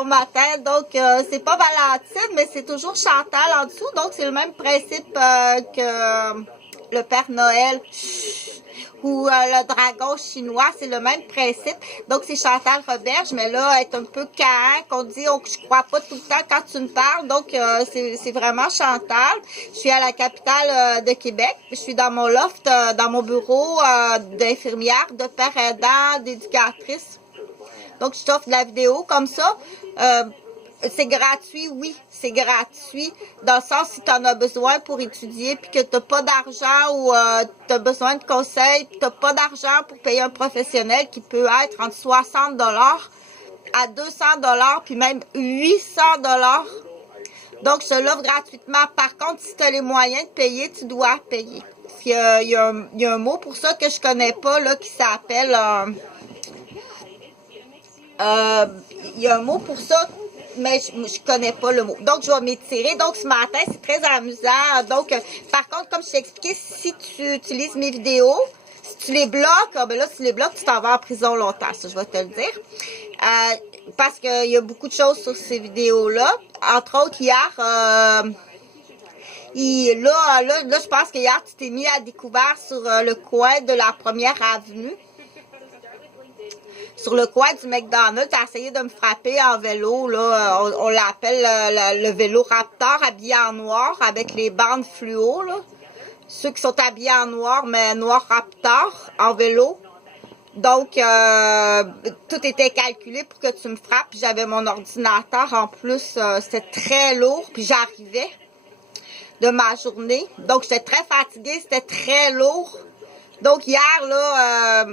bon matin. Donc, c'est pas Valentine, mais c'est toujours Chantal en dessous. Donc, c'est le même principe que le Père Noël ou le dragon chinois. C'est le même principe. Donc, c'est Chantal Roberge, mais là, elle est un peu caïn, qu'on dit, je crois pas tout le temps quand tu me parles. Donc, c'est vraiment Chantal. Je suis à la capitale de Québec. Je suis dans mon loft, dans mon bureau d'infirmière, de père aidant, d'éducatrice. Donc, je t'offre de la vidéo comme ça. C'est gratuit, oui, c'est gratuit. Dans le sens, si tu en as besoin pour étudier, puis que tu n'as pas d'argent ou tu as besoin de conseils, puis tu n'as pas d'argent pour payer un professionnel qui peut être entre 60 à 200 puis même 800 Donc, je te l'offre gratuitement. Par contre, si tu as les moyens de payer, tu dois payer. Il y a un mot pour ça que je connais pas, là, qui s'appelle... il y a un mot pour ça, mais je connais pas le mot. Donc, je vais m'étirer. Donc, ce matin, c'est très amusant. Donc, par contre, comme je t'ai expliqué, si tu utilises mes vidéos, si tu les bloques, ben là, si tu les bloques, tu t'en vas en prison longtemps. Ça, je vais te le dire. Parce qu'il y a beaucoup de choses sur ces vidéos-là. Entre autres, hier, là, je pense qu'hier, tu t'es mis à découvert sur le coin de la Première Avenue. Sur le coin du McDonald's, tu as essayé de me frapper en vélo, là. On l'appelle le vélo Raptor, habillé en noir, avec les bandes fluo, là. Ceux qui sont habillés en noir, mais noir Raptor, en vélo. Donc, tout était calculé pour que tu me frappes. J'avais mon ordinateur en plus, c'était très lourd, puis j'arrivais de ma journée. Donc, j'étais très fatiguée, c'était très lourd. Donc, hier, là,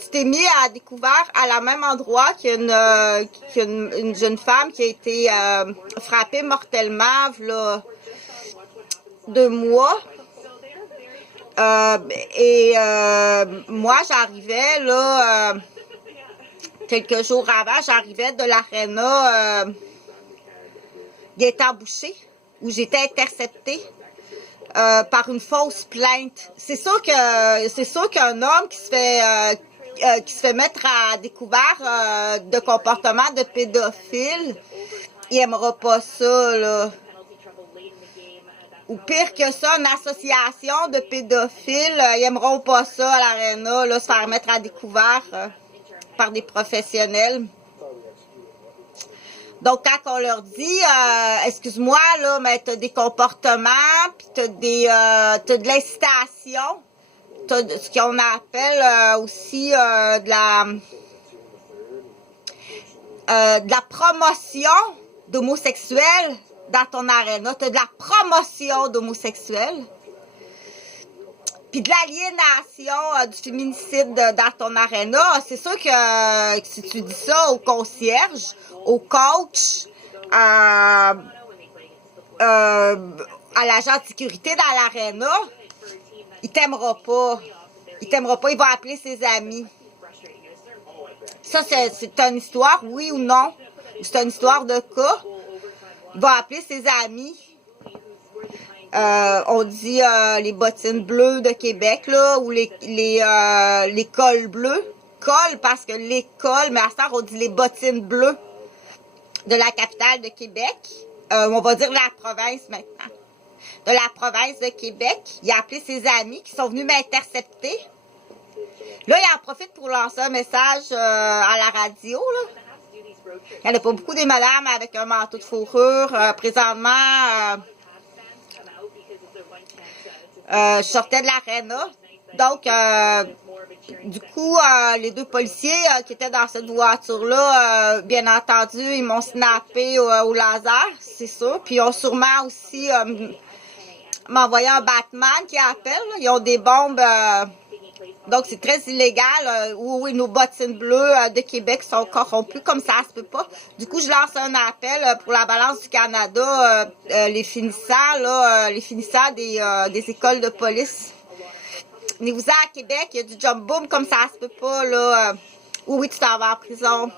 tu t'es mis à découvert à la même endroit qu'il y a une jeune femme qui a été frappée mortellement, là, 2 mois. Moi, j'arrivais, là, quelques jours avant, j'arrivais de l'aréna Gaétan-Boucher, où j'étais interceptée. Par une fausse plainte. C'est sûr qu'un homme qui se fait mettre à découvert de comportement de pédophile, il aimera pas ça, là. Ou pire que ça, une association de pédophiles, ils aimeront pas ça à l'aréna, là, se faire mettre à découvert par des professionnels. Donc, quand on leur dit, excuse-moi, là, mais t'as des comportements, puis t'as de l'incitation, t'as ce qu'on appelle aussi de la promotion d'homosexuels dans ton aréna. T'as de la promotion d'homosexuels, puis de l'aliénation du féminicide dans ton aréna. C'est sûr que si tu dis ça au concierge, au coach, à l'agent de sécurité dans l'aréna, il t'aimera pas. Il t'aimera pas, il va appeler ses amis. Ça, c'est une histoire, oui ou non? C'est une histoire de cas. Il va appeler ses amis. On dit les bottines bleues de Québec, là, ou les cols bleus. Cols, parce que les cols, mais à ça, on dit les bottines bleues de la capitale de Québec. On va dire la province maintenant. De la province de Québec. Il a appelé ses amis qui sont venus m'intercepter. Là, il en profite pour lancer un message à la radio, là. Il n'y en a pas beaucoup des madames avec un manteau de fourrure. Présentement, je sortais de l'aréna. Donc, du coup, les 2 policiers qui étaient dans cette voiture-là, bien entendu, ils m'ont snappé au laser, c'est sûr. Puis, ils ont sûrement aussi m'envoyé un Batman qui appelle. Là. Ils ont des bombes. Donc, c'est très illégal. Oui, nos bottines bleues de Québec sont corrompues, comme ça se peut pas. Du coup, je lance un appel pour la balance du Canada, les finissants des écoles de police. Venez-vous à Québec, il y a du jump boom, comme ça se peut pas, là. Oui, tu t'en vas en prison.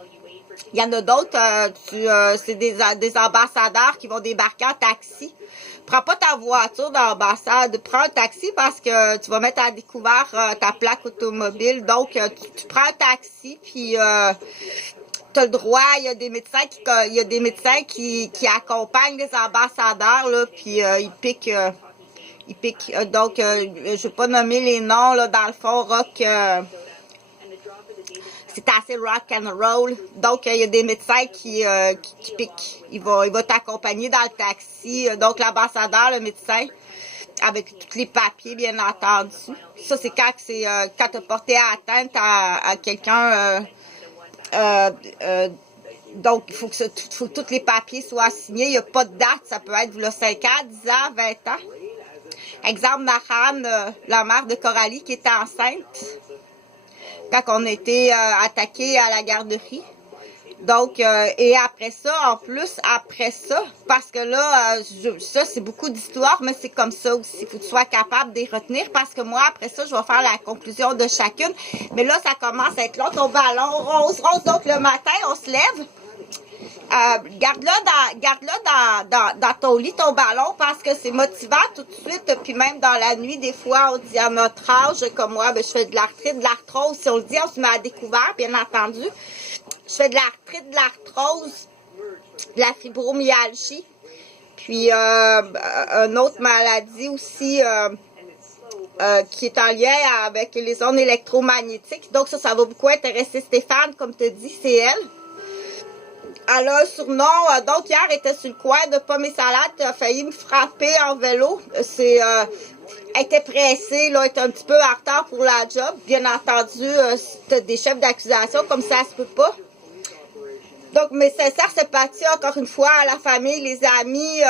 Il y en a d'autres, c'est des ambassadeurs qui vont débarquer en taxi. Prends pas ta voiture d'ambassade, prends un taxi parce que tu vas mettre à découvert ta plaque automobile. Donc, tu prends un taxi, puis t'as le droit, il y a des médecins qui accompagnent les ambassadeurs, là, puis ils piquent. Donc, je vais pas nommer les noms, là, dans le fond, rock, c'est assez rock and roll. Donc, il y a des médecins qui piquent. Il va t'accompagner dans le taxi. Donc, l'ambassadeur, le médecin, avec tous les papiers, bien entendu. Ça, c'est quand t'as porté atteinte à quelqu'un. Donc, il faut que tous les papiers soient signés. Il n'y a pas de date. Ça peut être 5 ans, 10 ans, 20 ans. Exemple, Nahan, la mère de Coralie, qui était enceinte quand on a été attaqué à la garderie. Donc, et après ça, parce que là, ça, c'est beaucoup d'histoires, mais c'est comme ça aussi. Il faut que tu sois capable de les retenir, parce que moi, après ça, je vais faire la conclusion de chacune. Mais là, ça commence à être long, ton ballon rose. Donc, le matin, on se lève. Garde-le dans ton lit, ton ballon, parce que c'est motivant tout de suite. Puis même dans la nuit, des fois, on dit à notre âge, comme moi, je fais de l'arthrite, de l'arthrose. Si on le dit, on se met à découvert, bien entendu. Je fais de l'arthrite, de l'arthrose, de la fibromyalgie. Puis une autre maladie aussi qui est en lien avec les ondes électromagnétiques. Donc ça va beaucoup intéresser Stéphane, comme tu dis, c'est elle. Elle a un surnom, donc hier, elle était sur le coin de pommes et salade, elle a failli me frapper en vélo. Elle était pressée, là, elle était un petit peu en retard pour la job. Bien entendu, t'as des chefs d'accusation, comme ça se peut pas. Donc, mes sincères sympathies, encore une fois, à la famille, les amis,